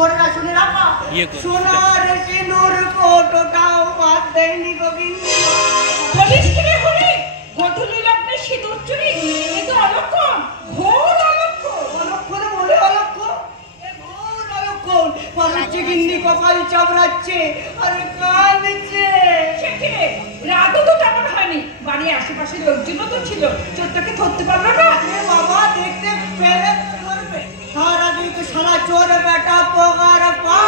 করে না শুনে রাখা সোনার সিঁদুর ফটোটাও বাদ দেয়নি গোবিন্দ। বলিস কি রে হরি, গধূলি লগ্নে সিঁদুর চুরি, এ তো অলক্ষণ, ঘোর অলক্ষণ। অলক্ষণ বলে অলক্ষণ, ঘোর অলক্ষণ। পালাচ্ছে গিন্নি, কপাল চাপড়াচ্ছে আর কাঁদছে। সে কি রে, রাতও তো তেমন হয়নি, বাড়ির আশেপাশে লোকজনও তো ছিল, চোরটাকে ধরতে পারলো না? বাবা দেখতে পেলে করবে, সারাদিন তো সারা চোর বেটা পগার পা।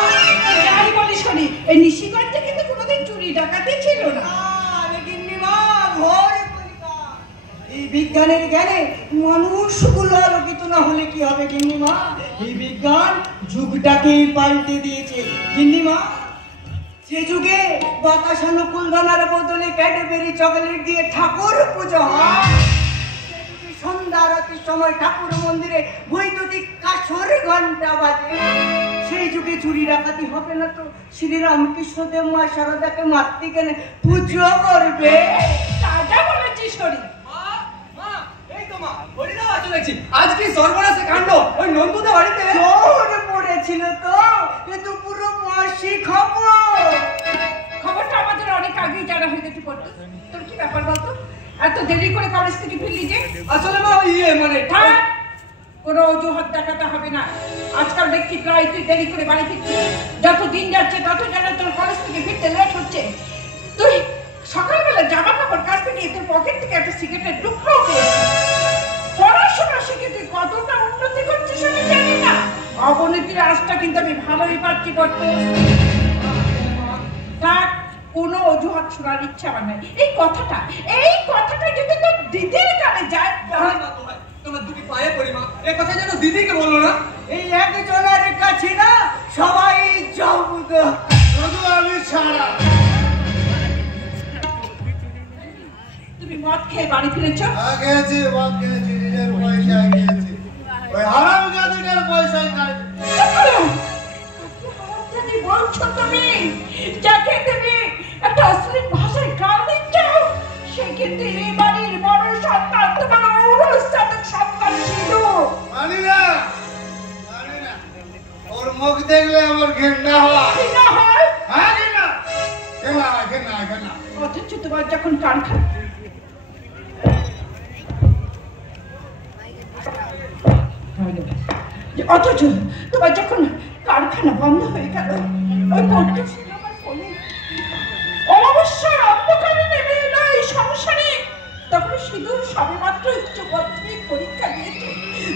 যাই বলিস হরি, এই নিশিগঞ্জে কিন্তু কোনোদিন চুরি ডাকাতি ছিল না। এই বিজ্ঞানের জ্ঞানে মানুষগুলো আলোকিত না হলে কি হবে গিন্নিমা? এই বিজ্ঞান যুগটাকেই পাল্টে দিয়েছে গিন্নিমা। সে যুগে বাতাসানো কুলদানার বদলে ক্যাডবেরি চকলেট দিয়ে ঠাকুর পুজো হয়। সন্ধ্যা রাতের সময় ঠাকুর মন্দিরে বৈদ্যুতিক কাঠর ঘন্টা বাজে। সেই যুগে চুরি ডাকাতি হবে না তো শ্রীরামকৃষ্ণদেব মা শারদাকে মাতৃ কেনে পুজো করবে। তাজা বলেছিস হরি। আজকে সর্বনাশে কাণ্ড, ওই নন্দুদা বাড়িতে চোর পড়েছিল তো, কিন্তু পুরো মাসি খবর। খবরটা আমাদের অনেক আগেই জানা হয়ে গেছে। তোর কি ব্যাপার বলতো, এত দেরি করে কলেজ থেকে ফিরলি যে? আসলে মা মানে কোনো অজুহাত দেখাতে হবে না। আজকাল দেখছি প্রায় তুই দেরি করে বাড়ি ফিরছিস। যত দিন যাচ্ছে তত যেন তোর কলেজ থেকে ফিরতে লেট হচ্ছে। তুই সকালবেলা জামা কাপড় কাছ থেকে তোর পকেট থেকে একটা সিগারেটের টুকরো পেয়েছিস। পড়াশোনা শিখে তুই কতটা উন্নতি করছিস আমি জানি না। অবনতির আশটা কিন্তু আমি ভালোই পাচ্ছি করতে। থাক, কোনো অজুহাত শোনার ইচ্ছা আমার নাই। এই কথাটা যদি তোর দিদির কানে যায় তোমার দুটি পায়ে পড়ি মা, এই কথা যেন দিদিকে বললো না। এই একজনের কাছে না সবাই জব্দ, শুধু আমি ছাড়া। তুমি মদ খেয়ে বাড়ি ফিরেছ? গেছি, মদ খেয়েছি, নিজের পয়সায় গিয়েছি। ওই হারামজাদিটার পয়সায় খাই। হারামজাদি বলছো তুমি? যাকে তুমি একটা অশ্লীল ভাষায় গাল দিচ্ছ, সে কিন্তু এই বাড়ির বড় সন্তান, তোমার ঔরসাদক সন্তান ছিল। মানি না, ওর মুখ দেখলে আমার ঘৃণা হয়। ঘৃণা হয়? হ্যাঁ ঘৃণা, ঘৃণা। অথচ তোমার যখন কারখানা বন্ধ হয়ে গেল, ওই পড়তে ছিল আমার কোলে, অমাবস্যার অন্ধকারে নেমে এলো এই সংসারে। তখন সিঁদুর সবেমাত্র উচ্চ মাধ্যমিক পরীক্ষা দিয়েছে।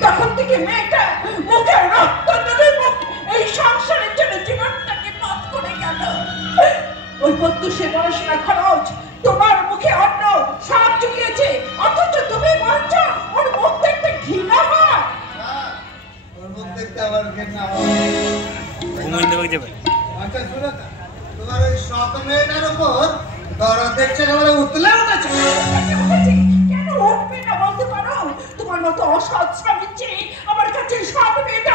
তখন থেকে মেয়েটা মুখে রক্ত তুলে এই সংসারের জন্য জীবনটাকে পাত করে গেল। ওই প্রত্যুষে পড়াশোনা খরচ, তোমার মুখে অন্ন সব জুগিয়েছে, অথচ তুমি বলছো ওর মুখ দেখতে ঘৃণা হয়। ওর মুখ দেখতে আবার ঘৃণা হয়। আচ্ছা শুনো, তোমার ওই শত মেয়েটার উপর দরদ দেখছে একেবারে উতলে উঠেছে। কেন উঠবে না বলতে পারো? তোমার মতো অসৎ স্বামীর চেয়ে আমার কাছে সব মেয়েটা